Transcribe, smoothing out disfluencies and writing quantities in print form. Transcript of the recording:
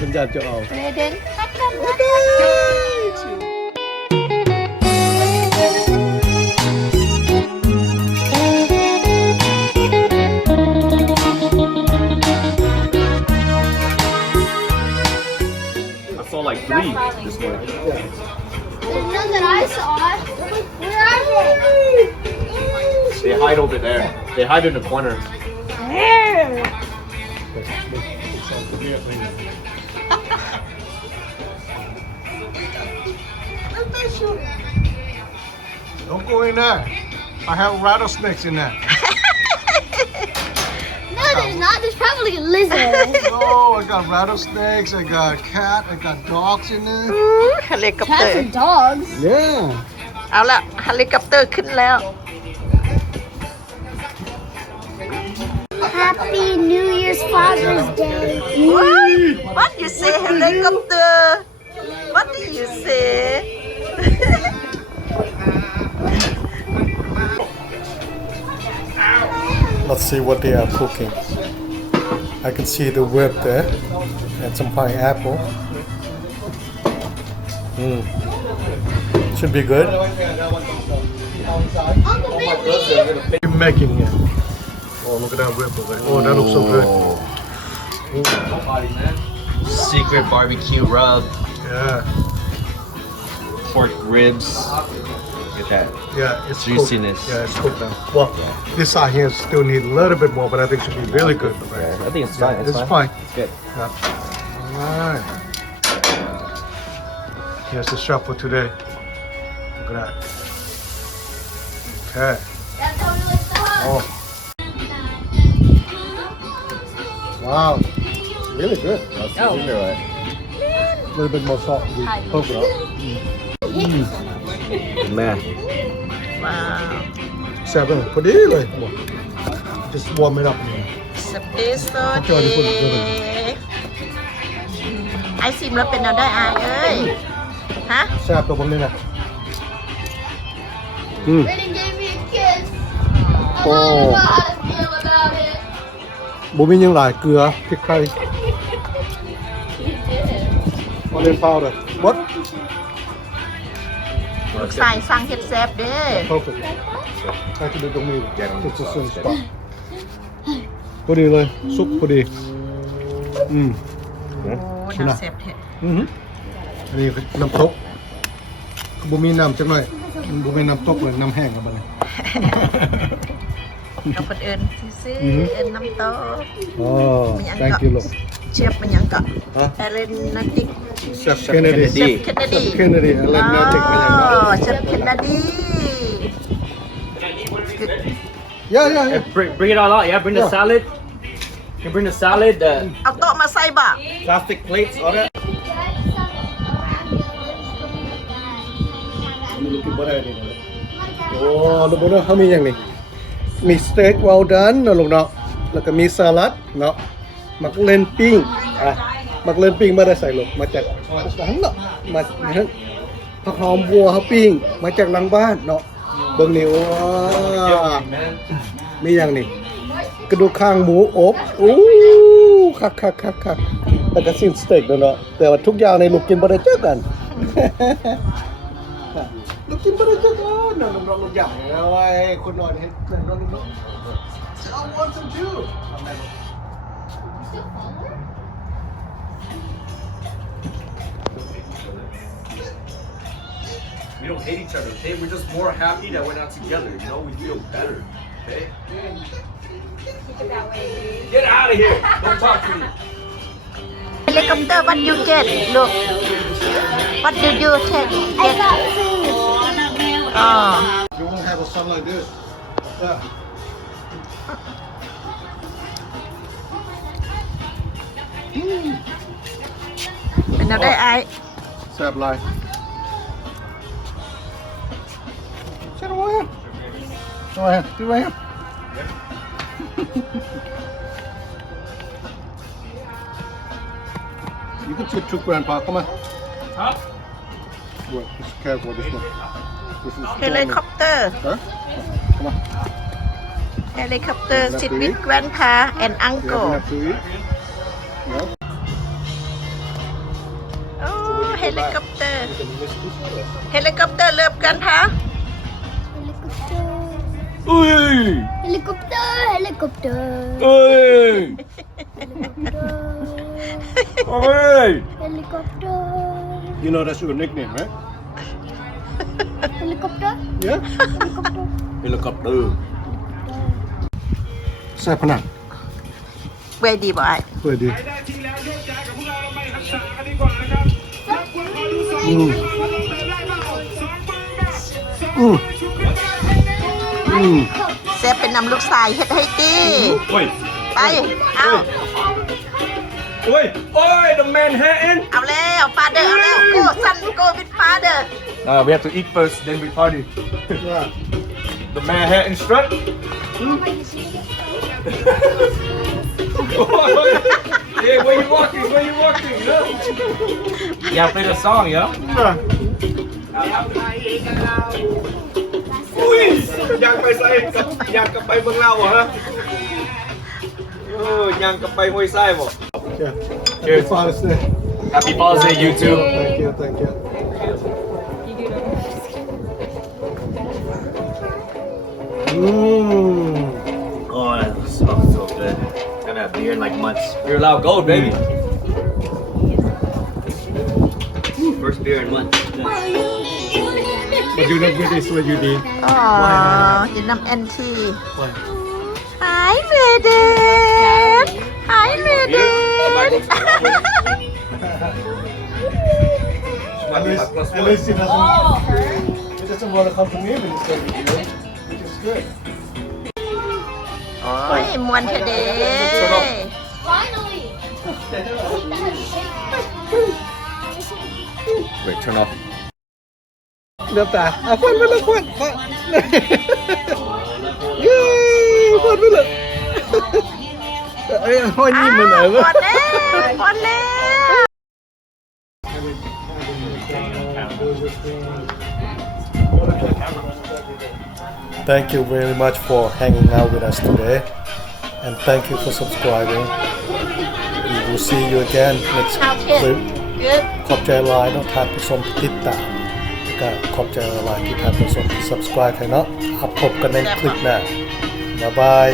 สัญญาณจะเอา Reden. I saw like 3 this morning. There's none that I saw. Where are they? They hide over there. They hide in the corner. Where? Don't go in there. I have rattlesnakes in there. No, there's not. There's probably a lizard. Oh, I got rattlesnakes. I got cat. I got dogs in there. เฮลิคอปเตอ Cats ร์ and dogs. Yeah. เอาละเฮลิคอปเตอร์ขึ้นแล้ว Happy New Year's Father's Day. What you say helicopter What do you say Let's see what they are cooking. I can see the whip there and some pineapple. Should be good. What are you making here? Oh, look at that whip over there. Oh, that looks so good. Secret barbecue rub. Yeah. Pork ribs. Look at that. Yeah, it's Juiciness. Cooked. Yeah, it's cooked now. Well, this side here still need a little bit more, but I think it should be really good. I think it's fine. It's fine. It's good. Yeah. All right. Here's the chef for today. Look at that. Okay. Oh. Wow. Really good. Oh. A little bit more salt. Poke it up. Man. ว้าว แซ่บเลยพอดีเลย just warm it up สเปซโซเดไอซิมแล้วเป็นเอาได้อายเอ้ยฮะ แซ่บตัวผมนี่นะ Reden gave me a kiss. I Oh. don't know how to feel about it. บุมียังหลายเกลือพริกไทย He did. ออเรนจ์พาวเดอร์ what ลูกชายสั่งเฮ็ดแซ่บเด้อ perfect ใช่ที่ดูตรงนี้จุดส่วนสปอตพอดีเลยซุปพอดีโอ้น้ำแซ่บแท้ อันนี้น้ำตกบุมีน้ำจังหน่อยบุมีน้ำตกเลยน้ำแห้งกับอะไร เอาเพิ่นเอิ้นซื่อเอิ้นน้ำโต อ๋อ thank you ลูก เชฟมันยังก็เอเลนติก Chef Kennedy เชฟเคนเนดี Chef Kennedy อะไรน่าติดมาอย่างนั้น เชฟเคนเนดี yeah yeah yeah Bring it all out. Yeah, bring the salad. You bring the salad, the เอาโต๊ะมาใส่บ่ plastic plates, all that. โอ้ลูกบอลเขามีอย่างนี้มีสเต็กวอลดันนะลูกเนาะแล้วก็มีสลัดเนาะมักเล่นปิ้งมักเล่นปิ้งไม่ได้ใส่ลูกมาจากหลังเนาะมาผักหอมวัวเขาปิ้งมาจากหลังบ้านเนาะเบิ่งนี่ว้ามีอย่างนี้กระดูกข้างหมูอบอู้คักแล้วก็ซินสเต็กเนาะแต่ว่าทุกอย่างในลูกกินบ่ได้เจอกันลูกกินบ่ได้เจอกันน้องลูกใหญ่แล้วไอ้คนนอนเห็นน้องลูกI want some too We don't hate each other, okay? We're just more happy that we're not together, you know? We feel better, okay? Get out of here! Don't talk to me! เฮลิคอปเตอร์ what you get look what do you take I get got food. อ๋อ You won't have a son like this. Yeah. เป็นเอาได้อาย แซ่บลายใช่ไหมทำไมที่ไว้ครับYou can sit to grandpa. Come on. Huh? Wait, just careful this one. This is เฮลิคอปเตอร์ Huh? Come on. เฮลิคอปเตอร์ sit with grandpa and You uncle have to eat. Yeah. เฮลิคอปเตอร์เริ่มกันฮะ Helicopter, helicopter, Hey! Hey! helicopter, You know that's your nickname, right? helicopter, Yeah. helicopter. Helicopter. แซ่บขนาด เวดีบ่อย เปิดดีเซฟเป็นนำลูกชายเฮ็ดให้ตี Wait. ไป เอา Wait. Oi, the Manhattan. เอาแล้วฟาเดอร์เอาแล้วโกซันโกวิดฟาเดอร์ We have to eat first, then we party. ว่า The Manhattan strut. Hey, where you walking? Where you walking? No? You gotta play the song, yo. อุ้ยอยากไปใส่กับอยากกลับไปเมืองลาวเหรอยังกลับไปห้วยไส้บ่ Yeah. Cheers. Father's Day. Happy Father's Day, you too. Thank you, thank you. Oh, that smells so good. Haven't had beer in like months. You're allowed gold, baby. First beer in months. But you not British when you did. อ๋อยินนำแอนที Why? หายเมเดนหายเมเดน At least he doesn't want to come to me when he's going to you, which is good. โอ้ยมวนเทเด Finally. Wait, turn off. เลือบตาอ่ะฟันไปเลยฟันฟันเย้ฟันไปเลยเอ้ยห้อยยิ้มมันไหน หม วะ ดแล้วหมดแล้ว Thank you very much for hanging out with us today and thank you for subscribing. We will see you again next clip. ขอบใจหลายเนาะท่านผู้ชมที่ติดตามก็ขอบใจหลายที่ท่านผู้ชมที่ subscribe ให้เนาะพบกันในคลิปหน้าบ๊ายบาย